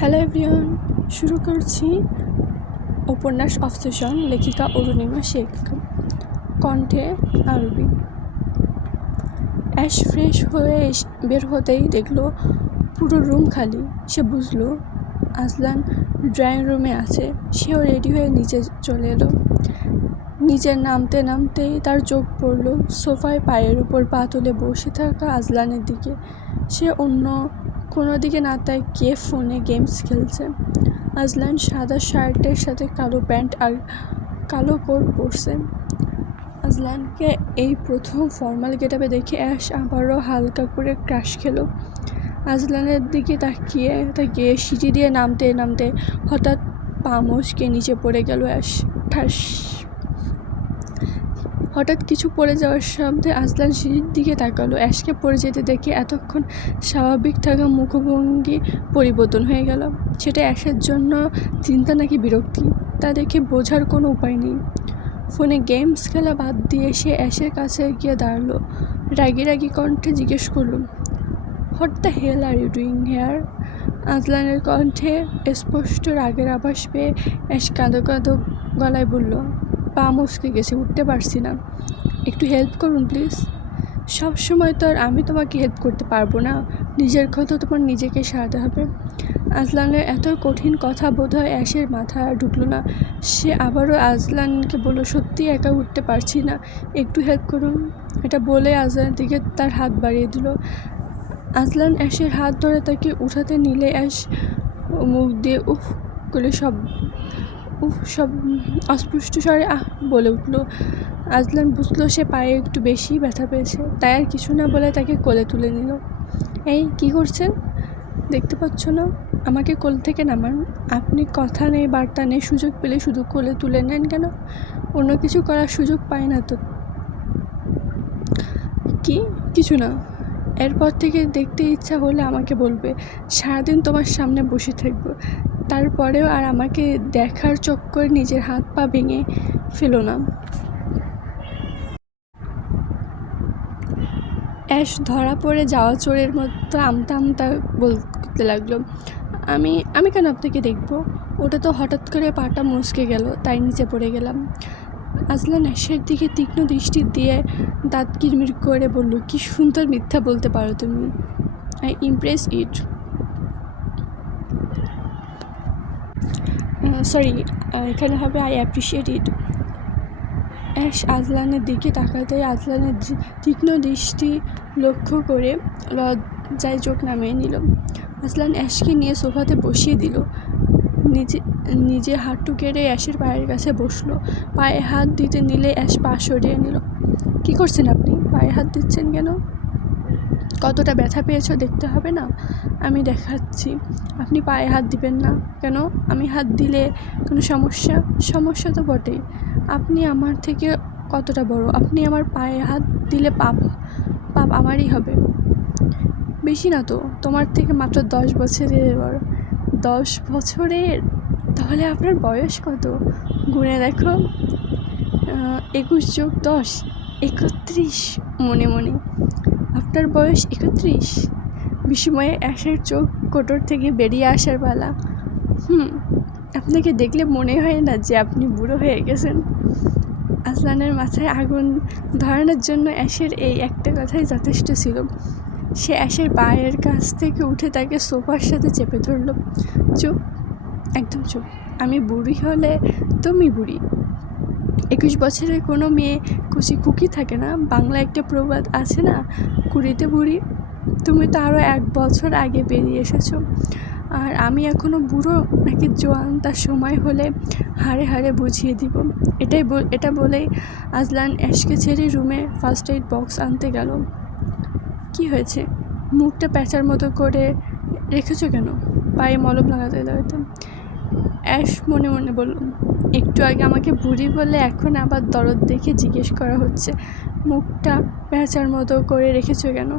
Hello everyone, শুরু করছি উপন্যাস অবসেশন, লেখিকা অরুণিমা শেখ, কণ্ঠে আরবি। অ্যাশ ফ্রেশ হয়ে বের হতেই দেখলো পুরো রুম খালি। সে বুঝলো আজলান ড্রয়িং রুমে আছে। সেও রেডি হয়ে নিচে চলে এলো। নিচে নামতে নামতেই তার চোখ পড়লো সোফায় পায়ের উপর পা তুলে বসে থাকা আজলানের দিকে। সে অন্য কোনো দিকে না তাকিয়ে ফোনে গেমস খেলছে। আজলান সাদা শার্টের সাথে কালো প্যান্ট আর কালো কোট পরছে। আজলানকে এই প্রথম ফর্মাল গেটআপে দেখে অ্যাশ আবারও হালকা করে ক্রাশ খেলো। আজলানের দিকে তাকিয়ে সিঁড়ি দিয়ে নামতে নামতে হঠাৎ পা মচকে নিচে পড়ে গেল অ্যাশ। ঠাস! হঠাৎ কিছু পড়ে যাওয়ার শব্দে আজলান সিঁড়ির দিকে তাকালো। অ্যাশকে পড়ে যেতে দেখে এতক্ষণ স্বাভাবিক থাকা মুখভঙ্গি পরিবর্তন হয়ে গেল। সেটা অ্যাশের জন্য চিন্তা নাকি বিরক্তি, তা দেখে বোঝার কোনো উপায় নেই। ফোনে গেমস খেলা বাদ দিয়ে সে অ্যাশের কাছে গিয়ে দাঁড়ালো। রাগি কণ্ঠে জিজ্ঞেস করলো, what the hell are you doing here? আজলানের কণ্ঠে স্পষ্ট রাগের আভাস পেয়ে অ্যাশ কাঁদো কাঁদো গলায় বলল, পা মুচকে গেছে, উঠতে পারছি না, একটু হেল্প করুন প্লিজ। সব সময় তো আর আমি তোমাকে হেল্প করতে পারবো না, নিজের কথা তোমার নিজেকে সারাতে হবে। আজলানের এত কঠিন কথা বোধহয় অ্যাশের মাথায় ঢুকলো না। সে আবারও আজলানকে বলল, সত্যি একা উঠতে পারছি না, একটু হেল্প করুন। এটা বলে আজলানের দিকে তার হাত বাড়িয়ে দিল। আজলান অ্যাশের হাত ধরে তাকে উঠাতে নিলে অ্যাশ মুখ দিয়ে উফ করে সব অস্পষ্ট স্বরে বলে উঠল। আজলান বুঝলো সে পায়ে একটু বেশি ব্যথা পেয়েছে, তাই আর কিছু না বলে তাকে কোলে তুলে নিল। এই কী করছেন? দেখতে পাচ্ছ না আমাকে কোল থেকে নামান? আপনি কথা নেই বার্তা নেই, সুযোগ পেলে শুধু কোলে তুলে নেন কেন? অন্য কিছু করার সুযোগ পায় না তো? কিছু না। এরপর থেকে দেখতে ইচ্ছা হলে আমাকে বলবে, সারাদিন তোমার সামনে বসে থাকবো। তারপরেও আর আমাকে দেখার চক্করে নিজের হাত পা ভেঙে ফেলো না। অ্যাশ ধরা পড়ে যাওয়া চোরের মতো আমতা বলতে লাগলো, আমি কেন আপনাকে দেখবো? ওটা তো হঠাৎ করে পাটা মুচকে গেল, তাই নিচে পড়ে গেলাম। আজলান অ্যাশের দিকে তীক্ষ্ণ দৃষ্টি দিয়ে দাঁত কিরমির করে বলল, কি সুন্দর মিথ্যা বলতে পারো তুমি। I Impress it. সরি, এখানে হবে আই অ্যাপ্রিসিয়েট ইট। অ্যাশ আজলানের দিকে তাকাতে আজলানের তীক্ষ্ণ দৃষ্টি লক্ষ্য করে লজ্জায় চোখ নামিয়ে নিল। আজলান অ্যাশকে নিয়ে সোফাতে বসিয়ে দিল। নিজে হাঁটু কেড়ে অ্যাশের পায়ের কাছে বসলো। পায়ে হাত দিতে নিলে অ্যাশ পা সরিয়ে নিল। কী করছেন আপনি? পায়ে হাত দিচ্ছেন কেন? কতটা ব্যথা পেয়েছো দেখতে হবে না? আমি দেখাচ্ছি। আপনি পায়ে হাত দিবেন না কেন? আমি হাত দিলে কোনো সমস্যা তো বটেই। আপনি আমার থেকে কতটা বড়? আপনি আমার পায়ে হাত দিলে পাপ আমারই হবে। বেশি না তো, তোমার থেকে মাত্র 10 বছরের বড়। 10 বছরের? তাহলে আপনার বয়স কত? গুনে দেখো। 21 যোগ 10, 31। মনে মনে, আপনার বয়স 31? বিস্ময়ে অ্যাশের চোখ কোটর থেকে বেরিয়ে আসার পালা। আপনাকে দেখলে মনে হয় না যে আপনি বুড়ো হয়ে গেছেন? আজলানের মাথায় আগুন ধরানোর জন্য অ্যাশের এই একটা কথাই যথেষ্ট ছিল। সে অ্যাশের পায়ের কাছ থেকে উঠে তাকে সোফার সাথে চেপে ধরল। চুপ, একদম চুপ। আমি বুড়ি হলে তুমি বুড়ি। 21 বছরের কোনো মেয়ে কুচি খুকি থাকে না? বাংলা একটা প্রবাদ আছে না, কুড়িতে বুড়ি। তুমি তো আরও 1 বছর আগে বেরিয়ে এসেছো। আর আমি এখনও বুড়ো নাকি জোয়ান তার সময় হলে হাড়ে হাড়ে বুঝিয়ে দিব। এটা বলেই আজলান অ্যাশকে ছেড়ে রুমে ফার্স্ট এইড বক্স আনতে গেল। কি হয়েছে? মুখটা প্যাঁচার মতো করে রেখেছো কেন? পায়ে মলম লাগাতে। অ্যাশ মনে মনে বলল, একটু আগে আমাকে বুড়ি বলে এখন আবার দরদ দেখে জিজ্ঞেস করা হচ্ছে মুখটা প্যাঁচার মতো করে রেখেছো কেন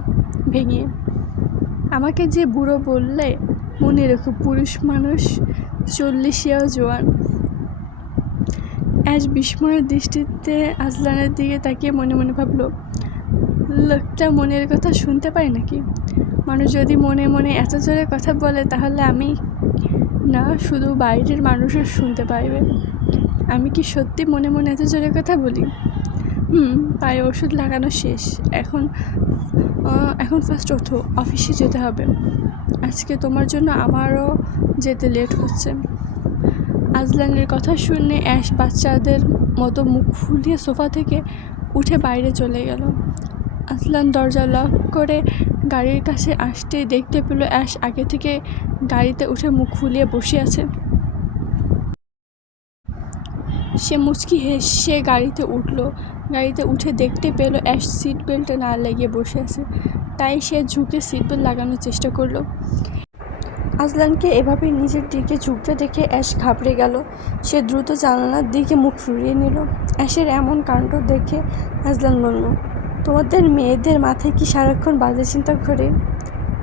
ভেঙে? আমাকে যে বুড়ো বললে, মনে রেখো পুরুষ মানুষ 40-এও জোয়ান। অ্যাশ বিস্ময়ের দৃষ্টিতে আজলানের দিকে তাকিয়ে মনে মনে ভাবল, লোকটা মনের কথা শুনতে পায় নাকি? মানুষ যদি মনে মনে এত জোরে কথা বলে তাহলে আমি না, শুধু বাইরের মানুষও শুনতে পারবে। আমি কি সত্যি মনে মনে এত জোরে কথা বলি? পায়ে ওষুধ লাগানো শেষ। এখন ফার্স্ট ওঠো, অফিসে যেতে হবে। আজকে তোমার জন্য আমারও যেতে লেট হচ্ছে। আজলানের কথা শুনে অ্যাশ বাচ্চাদের মতো মুখ ফুলিয়ে সোফা থেকে উঠে বাইরে চলে গেল। আজলান দরজা লক করে গাড়ির কাছে আসতেই দেখতে পেল অ্যাশ আগে থেকে গাড়িতে উঠে মুখ ফুলিয়ে বসে আছে। সে মুচকি হেসে গাড়িতে উঠে দেখতে পেল অ্যাশ সিট বেল্ট না লাগিয়ে বসে আছে। তাই সে ঝুঁকে সিট বেল্ট লাগানোর চেষ্টা করলো। আজলানকে এভাবে নিজের দিকে ঝুঁকতে দেখে অ্যাশ ঘাবড়ে গেল। সে দ্রুত জানালার দিকে মুখ ফিরিয়ে নিল। অ্যাশের এমন কাণ্ড দেখে আজলান বলল, তোমাদের মেয়েদের মাথায় কি সারাক্ষণ বাজে চিন্তা ঘোরে?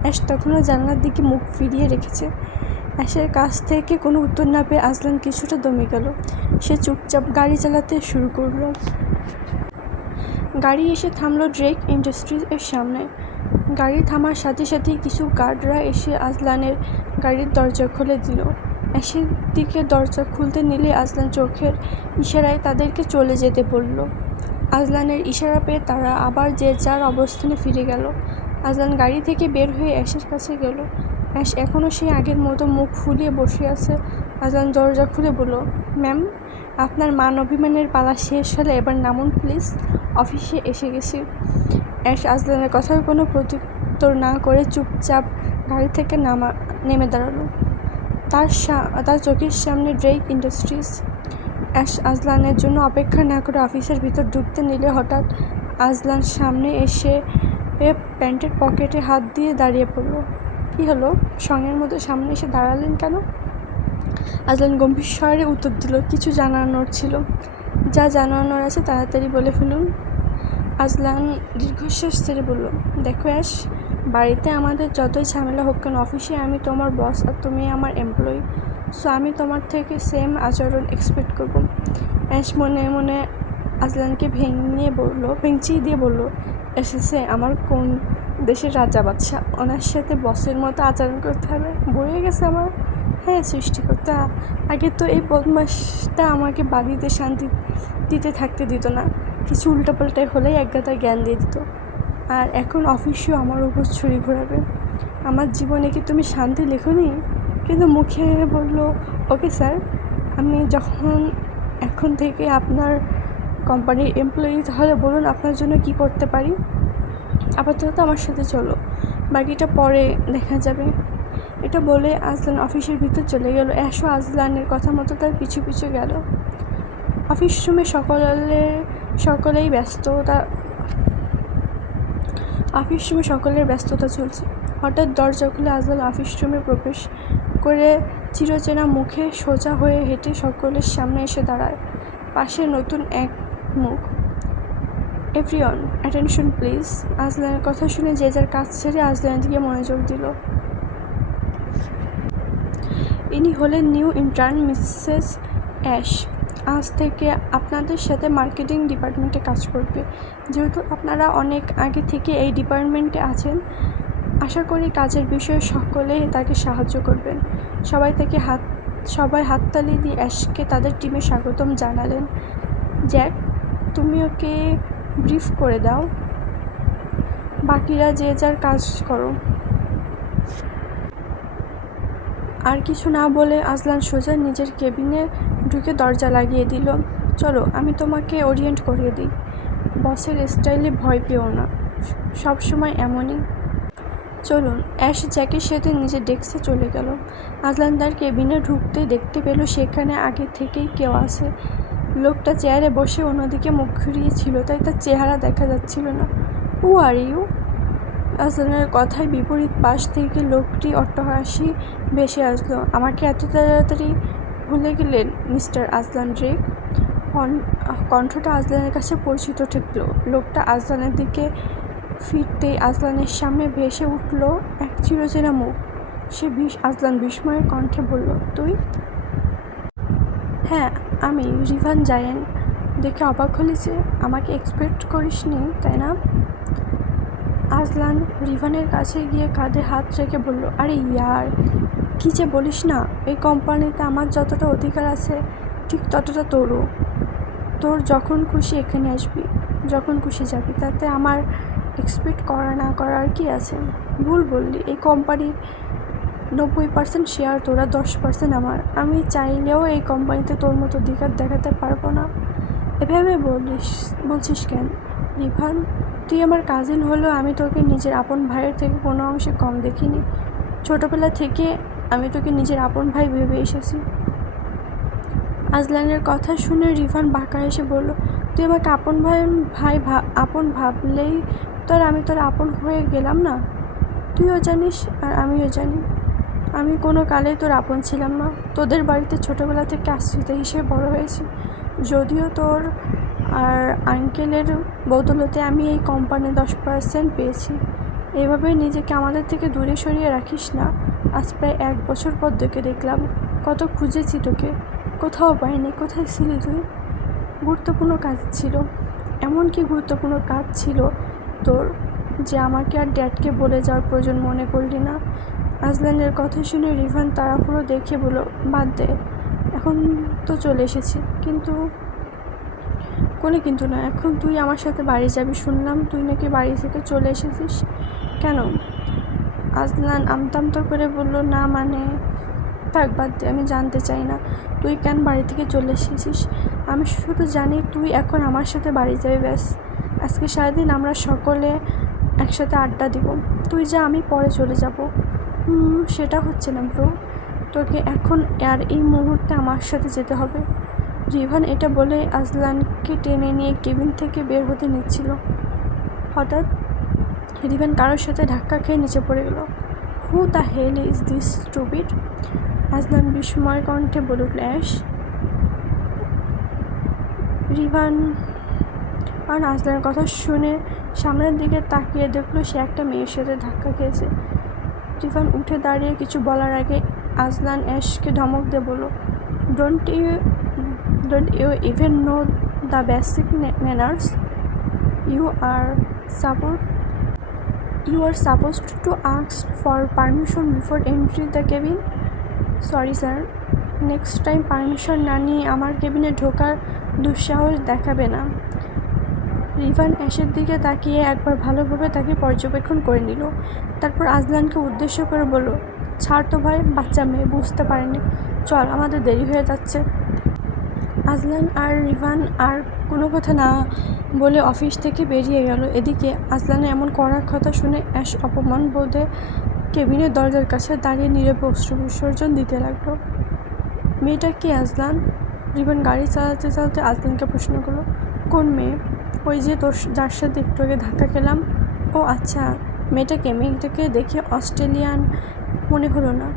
অ্যাশ তখনও জানালার দিকে মুখ ফিরিয়ে রেখেছে। অ্যাশের কাছ থেকে কোনো উত্তর না পেয়ে আজলান কিছুটা দমে গেল। সে চুপচাপ গাড়ি চালাতে শুরু করলো। গাড়ি এসে থামলো ড্রেক ইন্ডাস্ট্রিজ এর সামনে। গাড়ি থামার সাথে সাথেই কিছু গার্ডরা এসে আজলানের গাড়ির দরজা খুলে দিল। অ্যাশের দিকে দরজা খুলতে নিলে আজলান চোখের ইশারায় তাদেরকে চলে যেতে বলল। আজলানের ইশারা পেয়ে তারা আবার যে যার অবস্থানে ফিরে গেল। আজলান গাড়ি থেকে বের হয়ে অ্যাশের কাছে গেল। অ্যাশ এখনও সেই আগের মতো মুখ ফুলিয়ে বসে আছে। আজলান দরজা খুলে বলল, ম্যাম, আপনার মান অভিমানের পালা শেষ হলে এবার নামুন প্লিজ, অফিসে এসে গেছি। অ্যাশ আজলানের কথার কোনো প্রত্যুত্তর না করে চুপচাপ গাড়ি থেকে নেমে দাঁড়ালো। তার চোখের সামনে ড্রেক ইন্ডাস্ট্রিজ। অ্যাশ আজলানের জন্য অপেক্ষা না করে অফিসের ভিতর ঢুকতে নিলে হঠাৎ আজলান সামনে এসে প্যান্টের পকেটে হাত দিয়ে দাঁড়িয়ে পড়ল। কী হলো? সঙ্গের মতো সামনে এসে দাঁড়ালেন কেন? আজলান গম্ভীর স্বরে উত্তর দিল, কিছু জানানোর ছিল। যা জানানোর আছে তাড়াতাড়ি বলে ফেলুন। আজলান দীর্ঘশ্বাস ছেড়ে বলল, দেখো অ্যাশ, বাড়িতে আমাদের যতই ঝামেলা হোক কেন, অফিসে আমি তোমার বস আর তুমি আমার এমপ্লয়ি। সো আমি তোমার থেকে সেম আচরণ এক্সপেক্ট করব। অ্যাশ মনে মনে আজলানকে ভেঙচিয়ে দিয়ে বলল, এসেছে আমার কোন দেশের রাজা বাদশা, ওনার সাথে বসের মতো আচরণ করতে হবে? বয়ে গেছে আমার। হ্যাঁ, সৃষ্টিকর্তা, আগে তো এই বদমাশটা আমাকে বাড়িতে শান্তি দিতে থাকতে দিত না। কিছু উল্টাপাল্টাই হলেই একগাদা জ্ঞান দিয়ে দিত। আর এখন অফিসেও আমার উপর ছুরি ঘোরাবে। আমার জীবনে কি তুমি শান্তি লেখোনি? কিন্তু মুখে বলল, ওকে স্যার, আমি এখন থেকে আপনার কোম্পানির এমপ্লয়ি, তাহলে বলুন আপনার জন্য কি করতে পারি। আপাতত আমার সাথে চলো, বাকিটা পরে দেখা যাবে। এটা বলে আজলান অফিসের ভিতর চলে গেল। অ্যাশও আজলানের কথা মতো তার পিছু পিছু গেল। অফিস রুমে সকলের ব্যস্ততা চলছে। হঠাৎ দরজা খুলে আজলান অফিস রুমে প্রবেশ করে চিরচেনা মুখে সোজা হয়ে হেঁটে সকলের সামনে এসে দাঁড়ায়। পাশে নতুন এক মুখ। Everyone attention please. আজলানের কথা শুনে যে যার কাজ ছেড়ে আজলানের দিকে মনোযোগ দিল। ইনি হলেন নিউ ইন্টার্ন মিসেস অ্যাশ। আজ থেকে আপনাদের সাথে মার্কেটিং ডিপার্টমেন্টে কাজ করবে। যেহেতু আপনারা অনেক আগে থেকে এই ডিপার্টমেন্টে আছেন, আশা করি কাজের বিষয়ে সকলেই তাকে সাহায্য করবেন। সবাই হাততালি দিয়ে অ্যাশকে তাদের টিমে স্বাগতম জানালেন। জ্যাক, তুমি ওকে ব্রিফ করে দাও, বাকিরা যে যার কাজ করো। আর কিছু না বলে আজলান সোজা নিজের কেবিনে ঢুকে দরজা লাগিয়ে দিল। চলো, আমি তোমাকে ওরিয়েন্ট করিয়ে দিই। বসের স্টাইলে ভয় পেও না, সবসময় এমনই। চলুন। অ্যাশ জ্যাকের সাথে নিজের ডেস্কে চলে গেল। আজলান তার কেবিনে ঢুকতে দেখতে পেল সেখানে আগে থেকেই কেউ আছে। লোকটা চেয়ারে বসে অন্যদিকে মুখ ঘুরিয়ে ছিল, তাই তার চেহারা দেখা যাচ্ছিল না। হু আর ইউ? আজলানের কথায় বিপরীত পাশ থেকে লোকটি অট্টহাসি ভেসে আসলো। আমাকে এত তাড়াতাড়ি ভুলে গেলেন মিস্টার আজলান ড্রেক? কণ্ঠটা আজলানের কাছে পরিচিত ঠেকল। লোকটা আজলানের দিকে ফিরতেই আজলানের সামনে ভেসে উঠল এক চিরচেনা মুখ। আজলান বিস্ময়ের কণ্ঠে বলল, তুই? হ্যাঁ, আমি রিভান জায়েন। দেখে অবাক হলি যে? আমাকে এক্সপেক্ট করিসনি, তাই না? আজলান রিভানের কাছে গিয়ে কাঁধে হাত রেখে বলল, আরে ইয়ার, কী যে বলিস না, এই কোম্পানিতে আমার যতটা অধিকার আছে ঠিক ততটা তোরও। তোর যখন খুশি এখানে আসবি, যখন খুশি যাবি, তাতে আমার এক্সপেক্ট করা না করার কি আছে? ভুল বললি, এই কোম্পানির 90% শেয়ার তোরা, 10% আমার। আমি চাইলেও এই কোম্পানিতে তোর মতো অধিকার দেখাতে পারবো না। এভাবে বলছিস কেন রিভান? তুই আমার কাজিন হলেও আমি তোকে নিজের আপন ভাইয়ের থেকে কোনো অংশে কম দেখিনি। ছোটোবেলা থেকে আমি তোকে নিজের আপন ভাই ভেবে এসেছি। আজলানের কথা শুনে রিভান বাঁকা এসে বলল, তুই আমাকে আপন ভাবলেই আমি তোর আপন হয়ে গেলাম না? তুইও জানিস আর আমিও জানি আমি কোনো কালেই তোর আপন ছিলাম না। তোদের বাড়িতে ছোটোবেলা থেকে আশ্রিত হিসেবে বড় হয়েছি। যদিও তোর আর আঙ্কেলের বদৌলতে আমি এই কোম্পানি 10% পেয়েছি। এভাবে নিজেকে আমাদের থেকে দূরে সরিয়ে রাখিস না। আজ প্রায় 1 বছর পর তোকে দেখলাম। কত খুঁজেছি তোকে, কোথাও পাইনি। কোথায় ছিলি তুই? গুরুত্বপূর্ণ কাজ ছিল। এমন কি গুরুত্বপূর্ণ কাজ ছিল তোর যে আমাকে আর ড্যাডকে বলে যাওয়ার প্রয়োজন মনে করলি না? আজলানের কথা শুনে রিভান তাড়াহুড়ো দেখে বলল, বাদ দে, এখন তো চলে এসেছি। কিন্তু না, এখন তুই আমার সাথে বাড়ি যাবি। শুনলাম তুই নাকি বাড়ি থেকে চলে এসেছিস। কেন? আজলান আমতামতো করে বলল, না মানে, থাক বাদ দে, আমি জানতে চাই না তুই কেন বাড়ি থেকে চলে এসেছিস। আমি শুধু জানি তুই এখন আমার সাথে বাড়ি যাবি, ব্যাস। আজকে সারাদিন আমরা সকলে একসাথে আড্ডা দিব। তুই যা, আমি পরে চলে যাব। সেটা হচ্ছে না ব্রো, তোকে এখন আর এই মুহূর্তে আমার সাথে যেতে হবে। রিভান এটা বলে আজলানকে টেনে নিয়ে কেবিন থেকে বের হতে নিচ্ছিল। হঠাৎ রিভান কারোর সাথে ধাক্কা খেয়ে নিচে পড়ে গেল। Who the hell is this stupid? Azlan বিস্ময়ের কণ্ঠে বলে উঠল, অ্যাশ। রিভান আর আজলানের কথা শুনে সামনের দিকে তাকিয়ে দেখলো সে একটা মেয়ের সাথে ধাক্কা খেয়েছে। রিভান উঠে দাঁড়িয়ে কিছু বলার আগে আজলান অ্যাশকে ধমক দিয়ে বলল, don't you even know the basic manners? You are supposed to ask for permission before entry the cabin. Sorry sir, next time permission না নিয়ে আমার কেবিনে ঢোকার দুঃসাহস দেখাবে না। রিভান অ্যাশের দিকে তাকিয়ে একবার ভালোভাবে তাকে পর্যবেক্ষণ করে নিল। তারপর আজলানকে উদ্দেশ্য করে বলল, ছাড় তো ভাই, বাচ্চা মেয়ে, বুঝতে পারেনি। চল, আমাদের দেরি হয়ে যাচ্ছে। আজলান আর রিভান আর কোনো কথা না বলে অফিস থেকে বেরিয়ে গেল। এদিকে আজলানের এমন করার কথা শুনে অ্যাশ অপমান বোধে কেবিনের দরজার কাছে দাঁড়িয়ে নীরবে অশ্রু বিসর্জন দিতে লাগলো। মেয়েটা কে আজলান? রিভান গাড়ি চালাতে চালাতে আজলানকে প্রশ্ন করলো। কোন মেয়ে? ওই যে তোর, যার সাথে একটু আগে ধাক্কা খেলাম। ও আচ্ছা, মেয়েটাকে দেখে অস্ট্রেলিয়ান মনে হলো না?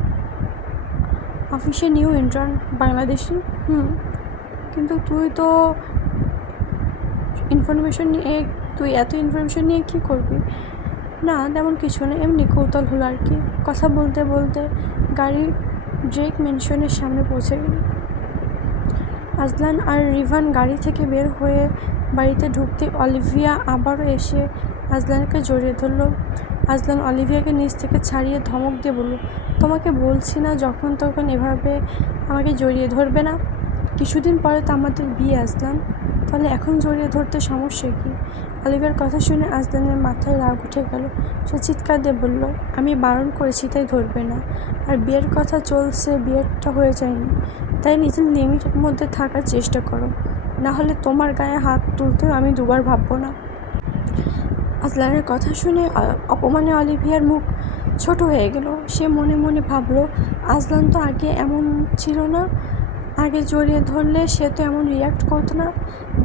অফিসে নিউ ইন্টার্ন, বাংলাদেশি। কিন্তু তুই এত ইনফরমেশন নিয়ে কী করবি? না, তেমন কিছু না, এমনি কৌতূহল হলো আর কি। কথা বলতে বলতে গাড়ি ড্রেক ম্যানশনের সামনে পৌঁছে গেল। আজলান আর রিভান গাড়ি থেকে বের হয়ে বাড়িতে ঢুকতে অলিভিয়া আবারও এসে আজলানকে জড়িয়ে ধরল। আজলান অলিভিয়াকে নিচ থেকে ছাড়িয়ে ধমক দিয়ে বলল, তোমাকে বলছি না যখন তখন এভাবে আমাকে জড়িয়ে ধরবে না? কিছুদিন পরে তো আমাদের বিয়ে আজলান, তাহলে এখন জড়িয়ে ধরতে সমস্যা কী? অলিভিয়ার কথা শুনে আজলানের মাথায় রাগ উঠে গেল। সে চিৎকার দিয়ে বলল, আমি বারণ করেছি তাই ধরবে না। আর বিয়ের কথা চলছে, বিয়েটা হয়ে যায়নি, তাই নিজের লিমিটের মধ্যে থাকার চেষ্টা করো, না হলে তোমার গায়ে হাত তুলতেও আমি দুবার ভাববো না। আজলানের কথা শুনে অপমানে অলিভিয়ার মুখ ছোট হয়ে গেল। সে মনে মনে ভাবল, আজলান তো আগে এমন ছিল না, আগে জড়িয়ে ধরলে সে তো এমন রিয়াক্ট করতো না।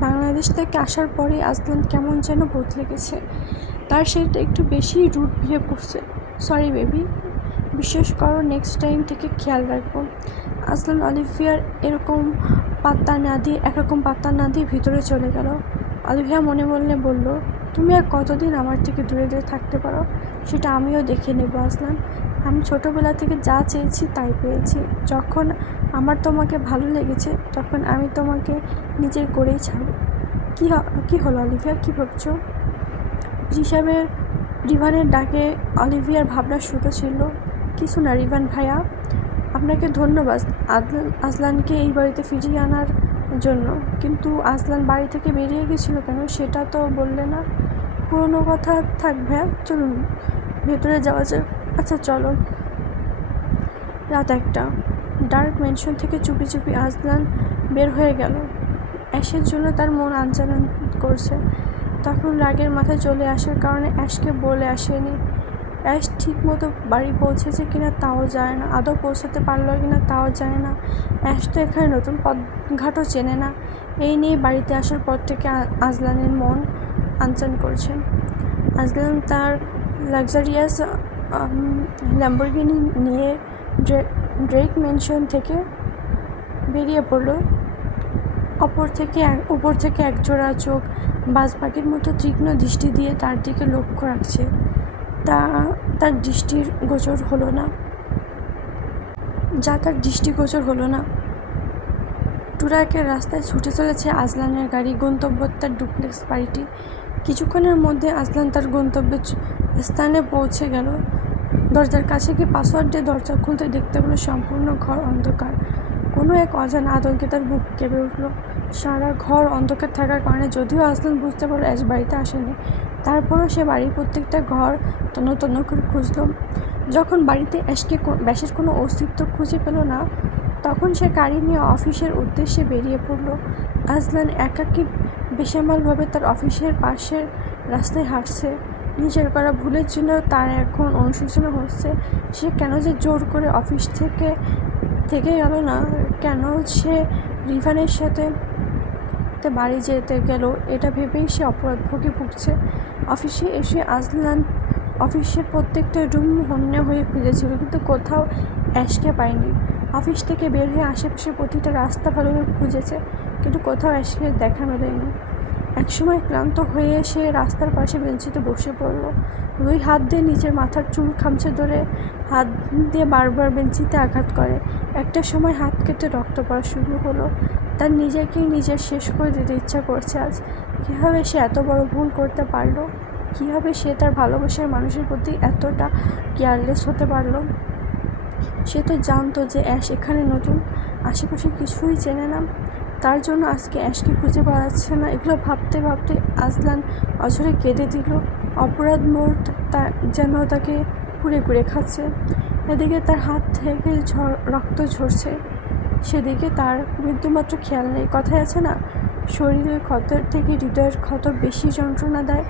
বাংলাদেশ থেকে আসার পরে আজলান কেমন যেন বদলে গেছে, তার সেটা একটু বেশি রুড বিহেভ করছে। সরি বেবি, বিশ্বাস করো, নেক্সট টাইম থেকে খেয়াল রাখবো। আজলান অলিভিয়ার একরকম পাত্তা না দিয়ে ভিতরে চলে গেল। অলিভিয়া মনে মনে বলল, তুমি আর কতদিন আমার থেকে দূরে দূরে থাকতে পারো সেটা আমিও দেখে নেব আজলান। আমি ছোটোবেলা থেকে যা চেয়েছি তাই পেয়েছি। যখন আমার তোমাকে ভালো লেগেছে তখন আমি তোমাকে নিজের করেই ছাড়ব। কী হলো অলিভিয়া, কী ভাবছো? রিভানের ডাকে অলিভিয়ার ভাবনা শুরু ছিল, কিছু না রিভান ভাইয়া, আপনাকে ধন্যবাদ আজলানকে এই বাড়িতে ফিরিয়ে আনার জন্য, কিন্তু আজলান বাড়ি থেকে বেরিয়ে গেছিল কেন সেটা তো বললে না। পুরনো কথা থাক ভাইয়া, চলুন ভেতরে যাওয়া যাক। আচ্ছা চলো। রাত 1টা। ডার্ক ম্যানশন থেকে চুপি চুপি আজলান বের হয়ে গেল। অ্যাশের জন্য তার মন আনজান করছে। তখন রাগের মাথায় চলে আসার কারণে অ্যাশকে বলে আসেনি। অ্যাশ ঠিক মতো বাড়ি পৌঁছেছে কিনা তাও জানে না, আদৌ পৌঁছাতে পারলো কিনা তাও জানে না। অ্যাশ তো এখানে নতুন পথঘাটও চেনে না। এই নিয়ে বাড়িতে আসার পর থেকে আজলানের মন আনচান করছে। আজলান তার লাক্সারিয়াস ল্যাম্বরগিনি নিয়ে ড্রেক ম্যানশন থেকে বেরিয়ে পড়ল। উপর থেকে একজোড়া চোখ বাজ পাখির মতো তীক্ষ্ণ দৃষ্টি দিয়ে তার দিকে লক্ষ্য রাখছে। তার দৃষ্টিগোচর হলো না। টুরাকের রাস্তায় ছুটে চলেছে আজলানের গাড়ি, গন্তব্য তার ডুপ্লেক্স বাড়িটি। কিছুক্ষণের মধ্যে আজলান তার গন্তব্যের স্থানে পৌঁছে গেল। দরজার কাছে গিয়ে পাসওয়ার্ড দিয়ে দরজা খুলতে দেখতে পেল সম্পূর্ণ ঘর অন্ধকার। কোনো এক অজানা আতঙ্কে তার বুক কেঁপে উঠল। সারা ঘর অন্ধকার থাকার কারণে যদিও আজলান বুঝতে পারল অ্যাশ বাড়িতে আসেনি, তারপরও সে বাড়ির প্রত্যেকটা ঘর তন্ন তন্ন করে খুঁজল। যখন বাড়িতে অ্যাশের কোনো অস্তিত্ব খুঁজে পেল না, তখন সে গাড়ি নিয়ে অফিসের উদ্দেশ্যে বেরিয়ে পড়ল। আজলান একাকী বেসামালভাবে তার অফিসের পাশের রাস্তায় হাঁটছে। নিজের করা ভুলের জন্য তার এখন অনুশোচনা হচ্ছে। সে কেন যে জোর করে অফিস থেকে গেল না, কেন সে রিভানের সাথে বাড়ি যেতে গেল, এটা ভেবেই সে অপরাধভোগে ভুগছে। অফিসে এসে আজলান অফিসের প্রত্যেকটা রুম হন্যে হয়ে খুঁজেছিল, কিন্তু কোথাও অ্যাশকে পায়নি। অফিস থেকে বের হয়ে আশেপাশে প্রতিটা রাস্তা ভালোভাবে খুঁজেছে, কিন্তু কোথাও অ্যাশকে দেখা মেলেনি। একসময় ক্লান্ত হয়ে সে রাস্তার পাশে বেঞ্চিতে বসে পড়ল। 2 হাত দিয়ে নিজের মাথার চুল খামচে ধরে হাত দিয়ে বারবার বেঞ্চিতে আঘাত করে। একটা সময় হাত কেটে রক্ত পড়া শুরু হলো। তার নিজেকেই শেষ করে দিতে ইচ্ছা করছে আজ। কীভাবে সে এত বড় ভুল করতে পারলো? কীভাবে সে তার ভালোবাসার মানুষের প্রতি এতটা কেয়ারলেস হতে পারলো? সে তো জানতো যে অ্যাশ এখানে নতুন, আশেপাশে কিছুই চেনে না। তার জন্য আজকে অ্যাশকে খুঁজে পাওয়া যাচ্ছে না। এগুলো ভাবতে ভাবতে আজলান অঝরে কেঁদে দিল। অপরাধ বোধ যেন তাকে কুরে কুরে খাচ্ছে। এদিকে তার হাত থেকে রক্ত ঝরছে, সেদিকে তার বিন্দুমাত্র খেয়াল নেই। কথায় আছে না, শরীরের ক্ষতের থেকে হৃদয়ের ক্ষত বেশি যন্ত্রণা দেয়,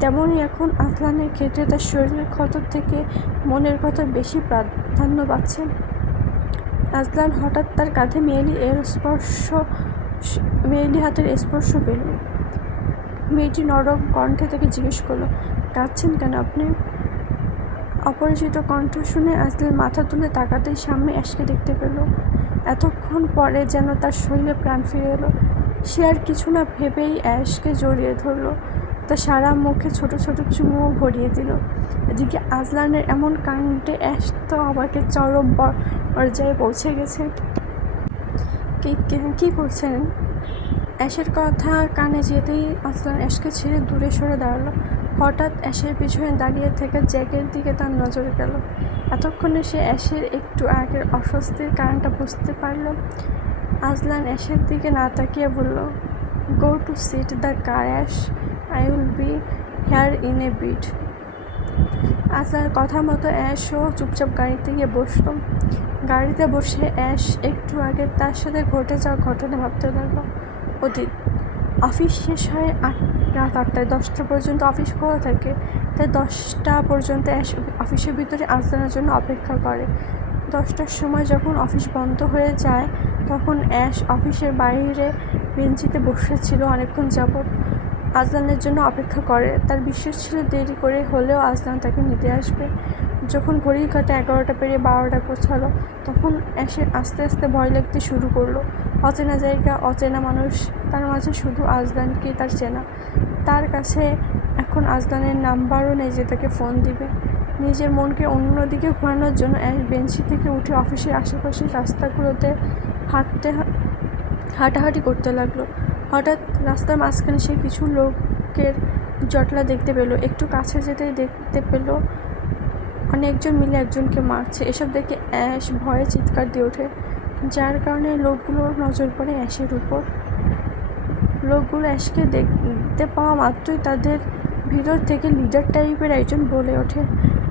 তেমনই এখন আজলানের ক্ষেত্রে তার শরীরের ক্ষতর থেকে মনের ক্ষত বেশি প্রাধান্য পাচ্ছে। আজলান হঠাৎ তার কাঁধে মেয়েলি হাতের স্পর্শ পেল। মেয়েটি নরম কণ্ঠে তাকে জিজ্ঞেস করলো, কাঁদছেন কেন আপনি? অপরিচিত কণ্ঠ শুনে আজলান মাথা তুলে তাকাতেই সামনে অ্যাশকে দেখতে পেল। এতক্ষণ পরে যেন তার শরীরে প্রাণ ফিরে এলো। সে আর কিছু না ভেবেই অ্যাশকে জড়িয়ে ধরল, তার সারা মুখে ছোট ছোট চুমুও ভরিয়ে দিল। এদিকে আজলানের এমন কাণ্ডে অ্যাশ তো অবাকের চরম পর্যায়ে পৌঁছে গেছে। কী করছেন? অ্যাশের কথা কানে যেতেই আজলান অ্যাশকে ছেড়ে দূরে সরে দাঁড়ালো। হঠাৎ অ্যাশের পিছনে দাঁড়িয়ে থাকা জ্যাকের দিকে তার নজর গেল। এতক্ষণে সে অ্যাশের একটু আগের অস্বস্তির কারণটা বুঝতে পারল। আজলান অ্যাশের দিকে না তাকিয়ে বলল, go to sit the car Ash, I will be here in a bit. আজলানের কথা মতো অ্যাশও চুপচাপ গাড়িতে গিয়ে বসল। গাড়িতে বসে অ্যাশ একটু আগে তার সাথে ঘটে যাওয়া ঘটনা ভাবতে লাগলো। অতীত। অফিস শেষ হয় রাত 8টায়। 10টা পর্যন্ত অফিস খোলা থাকে, তাই 10টা পর্যন্ত অ্যাশ অফিসের ভিতরে আজলানের জন্য অপেক্ষা করে। 10টার সময় যখন অফিস বন্ধ হয়ে যায়, তখন অ্যাশ অফিসের বাইরে বেঞ্চিতে বসেছিল অনেকক্ষণ যাবৎ। আজলানের জন্য অপেক্ষা করে। তার বিশ্বাস ছিল দেরি করে হলেও আজলান তাকে নিতে আসবে। যখন ঘড়ির কাঁটা 11টা পেরিয়ে 12টা পৌঁছালো, তখন অ্যাশের আস্তে আস্তে ভয় লাগতে শুরু করলো। অচেনা জায়গা, অচেনা মানুষ, তার মাঝে শুধু আজলানকেই তার চেনা। তার কাছে এখন আজলানের নাম্বারও নেই যে তাকে ফোন দিবে। নিজের মনকে অন্যদিকে ঘোরানোর জন্য অ্যাশ বেঞ্চি থেকে উঠে অফিসের আশেপাশের রাস্তাগুলোতে হাঁটাহাঁটি করতে লাগলো। হঠাৎ রাস্তার মাঝখানে সে কিছু লোকের জটলা দেখতে পেল। একটু কাছে যেতেই দেখতে পেল অনেকজন মিলে একজনকে মারছে। এসব দেখে অ্যাশ ভয়ে চিৎকার দিয়ে ওঠে, যার কারণে লোকগুলোর নজর পড়ে অ্যাশের উপর। লোকগুলো অ্যাশকে দেখতে পাওয়া মাত্রই তাদের ভিতর থেকে লিডার টাইপের একজন বলে ওঠে,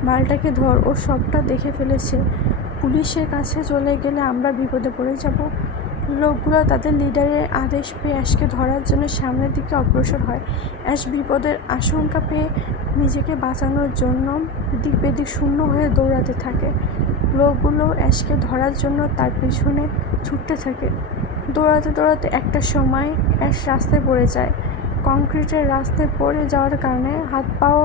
মালটাকে ধর, ও সবটা দেখে ফেলেছে। পুলিশের কাছে চলে গেলে আমরা বিপদে পড়ে যাব। লোকগুলো তাদের লিডারের আদেশ পেয়ে অ্যাশকে ধরার জন্য সামনের দিকে অগ্রসর হয়। অ্যাশ বিপদের আশঙ্কা পেয়ে নিজেকে বাঁচানোর জন্য দিক বেদিক শূন্য হয়ে দৌড়াতে থাকে। লোকগুলো অ্যাশকে ধরার জন্য তার পিছনে ছুটতে থাকে। দৌড়াতে দৌড়াতে একটা সময় অ্যাশ রাস্তায় পড়ে যায়। কংক্রিটের রাস্তায় পড়ে যাওয়ার কারণে হাত পাও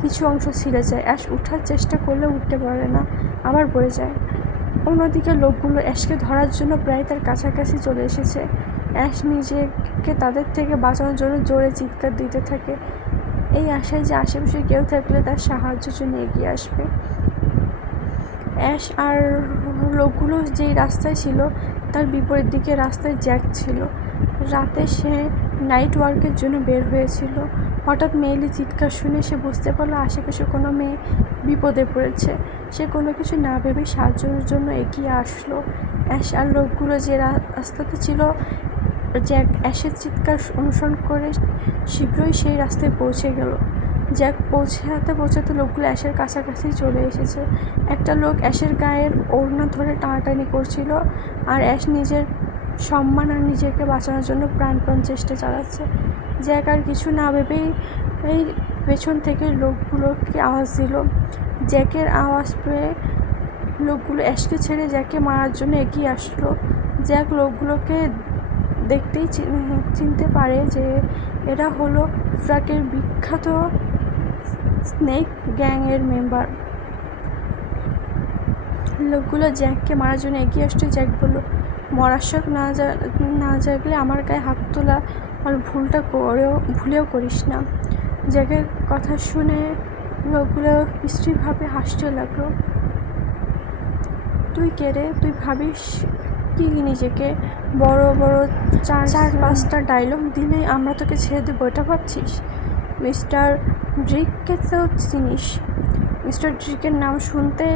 কিছু অংশ ছিঁড়ে যায়। অ্যাশ উঠার চেষ্টা করলে উঠতে পারে না, আবার পড়ে যায়। অন্যদিকে লোকগুলো অ্যাশকে ধরার জন্য প্রায় তার কাছাকাছি চলে এসেছে। অ্যাশ নিজেকে তাদের থেকে বাঁচানোর জন্য জোরে চিৎকার দিতে থাকে, এই আশায় যে আশেপাশে কেউ থাকলে তার সাহায্যের জন্য এগিয়ে আসবে। অ্যাশ আর লোকগুলো যেই রাস্তায় ছিল তার বিপরীত দিকে রাস্তায় জ্যাক ছিল। রাতে সে নাইট ওয়ার্কের জন্য বের হয়েছিল। হঠাৎ মেয়েলি চিৎকার শুনে সে বুঝতে পারলো আশেপাশে কোনো মেয়ে বিপদে পড়েছে। সে কোনো কিছু না ভেবে সাহায্যের জন্য এগিয়ে আসলো। অ্যাশ আর লোকগুলো যে রাস্তাতে ছিল, জ্যাক অ্যাশের চিৎকার অনুসরণ করে শীঘ্রই সেই রাস্তায় পৌঁছে গেল। জ্যাক পৌঁছাতে লোকগুলো অ্যাশের কাছাকাছি চলে এসেছে। একটা লোক অ্যাশের গায়ের ওড়না ধরে টানাটানি করছিল, আর অ্যাশ নিজের সম্মান আর নিজেকে বাঁচানোর জন্য প্রাণপণ চেষ্টা চালাচ্ছে। জ্যাক আর কিছু না ভেবেই এই পেছন থেকে লোকগুলোকে আওয়াজ দিল। জ্যাকের আওয়াজ পেয়ে লোকগুলো অ্যাশকে ছেড়ে জ্যাককে মারার জন্য এগিয়ে আসলো। জ্যাক লোকগুলোকে দেখতেই চিনতে পারে যে এরা হলো ট্রাকের বিখ্যাত স্নেক গ্যাংয়ের মেম্বার। লোকগুলো জ্যাককে মারার জন্য এগিয়ে আসতে জ্যাক বলল, মরার শখ না জাগলে আমার গায়ে হাত তোলা আর ভুলেও করিস না। জ্যাকের কথা শুনে লোকগুলো বিশ্রীভাবে হাসতে লাগলো। তুই কে রে? তুই ভাবিস কি নিজেকে বড় বড় চার পাঁচটা ডায়লগ দিলেই আমরা তোকে ছেড়ে দেবো এটা ভাবছিস? মিস্টার ড্রিককে তো চিনিস? মিস্টার ড্রিকের নাম শুনতে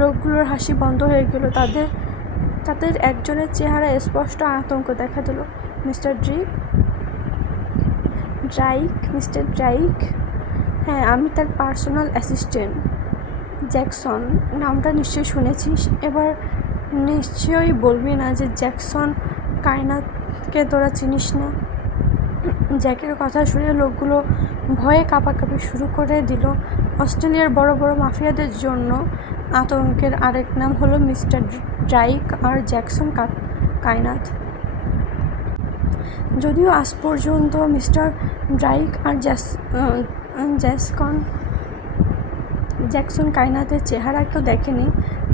লোকগুলোর হাসি বন্ধ হয়ে গেল। তাদের একজনের চেহারা স্পষ্ট আতঙ্ক দেখা দিল। Mister mister Drake? হ্যাঁ, আমি তার পার্সোনাল অ্যাসিস্ট্যান্ট। জ্যাকসন নামটা নিশ্চয়ই শুনেছিস। এবার নিশ্চয়ই বলবি না যে জ্যাকসন কায়নাথকে তোরা চিনিস না। জ্যাকের কথা শুনে লোকগুলো ভয়ে কাঁপাকাঁপি শুরু করে দিল। অস্ট্রেলিয়ার বড় বড় মাফিয়াদের জন্য আতঙ্কের আরেক নাম হলো মিস্টার ড্রাইক আর জ্যাকসন কায়নাথ। যদিও আজ পর্যন্ত মিস্টার ড্রাইক আর জ্যাকসন কায়নাথের চেহারা কেউ দেখেনি,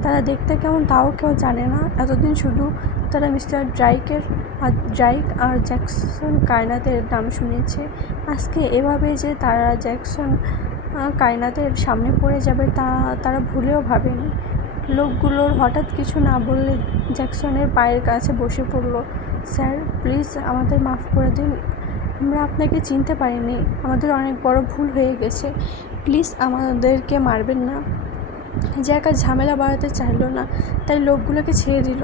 তারা দেখতে কেমন তাও কেউ জানে না। এতদিন শুধু তারা মিস্টার ড্রাইক আর জ্যাকসন কায়নাথের নাম শুনেছে। আজকে এভাবে যে তারা জ্যাকসন কায়নাথের সামনে পড়ে যাবে তারা ভুলেও ভাবেনি। লোকগুলোর হঠাৎ কিছু না বললে জ্যাকসনের পায়ের কাছে বসে পড়ল। স্যার, প্লিজ আমাদের মাফ করে দিন, আমরা আপনাকে চিনতে পারিনি, আমাদের অনেক বড় ভুল হয়ে গেছে, প্লিজ আমাদেরকে মারবেন না। জ্যাক আর ঝামেলা বাড়াতে চাইল না, তাই লোকগুলোকে ছেড়ে দিল।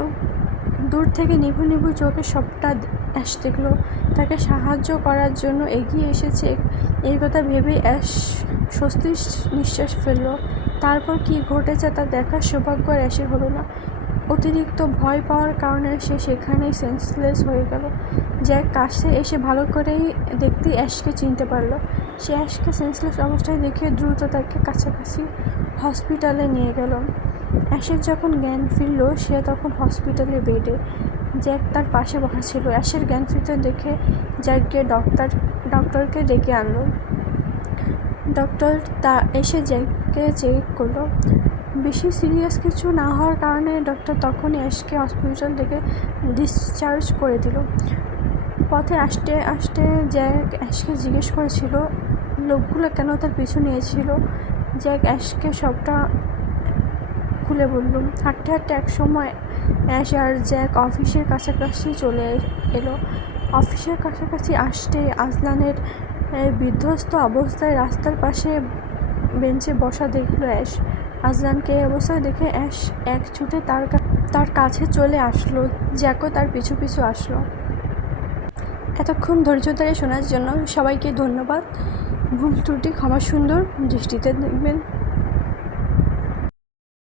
দূর থেকে নিভু নিভু চোখে সবটা অ্যাশ দেখল। তাকে সাহায্য করার জন্য এগিয়ে এসেছে এই কথা ভেবেই অ্যাশ স্বস্তির নিঃশ্বাস ফেলল। তারপর কি ঘটেছে তা দেখার সৌভাগ্য অ্যাশের হলো না। অতিরিক্ত ভয় পাওয়ার কারণে সে সেখানেই সেন্সলেস হয়ে গেল। জ্যাক কাছে এসে ভালো করেই দেখতেই অ্যাশকে চিনতে পারল। সে অ্যাশকে সেন্সলেস অবস্থায় দেখে দ্রুত তাকে কাছাকাছি হসপিটালে নিয়ে গেল। অ্যাশের যখন জ্ঞান ফিরল সে তখন হসপিটালের বেডে। জ্যাক তার পাশে বসা ছিল। অ্যাশের জ্ঞান ফিরতে দেখে জ্যাক গিয়ে ডক্টরকে ডেকে আনলো। ডক্টর এসে জ্যাককে চেক করলো। বেশি সিরিয়াস কিছু না হওয়ার কারণে ডক্টর তখনই অ্যাশকে হসপিটাল থেকে ডিসচার্জ করে দিল। পথে আসতে আসতে জ্যাক অ্যাশকে জিজ্ঞেস করেছিল লোকগুলো কেন তার পিছু নিয়েছিল। জ্যাক অ্যাশকে সবটা খুলে বলল। হাঁটতে হাঁটতে এক সময় অ্যাশ আর জ্যাক অফিসের কাছাকাছি চলে এলো। অফিসের কাছাকাছি আসতে আজলানের বিধ্বস্ত অবস্থায় রাস্তার পাশে বেঞ্চে বসা দেখল অ্যাশ। আজলানকে এই অবস্থায় দেখে অ্যাশ এক ছুটে তার কাছে চলে আসলো। জ্যাকও তার পিছু পিছু আসলো। এতক্ষণ ধৈর্য ধরে শোনার জন্য সবাইকে ধন্যবাদ। ভুল ত্রুটি ক্ষমা সুন্দর দৃষ্টিতে দেখবেন।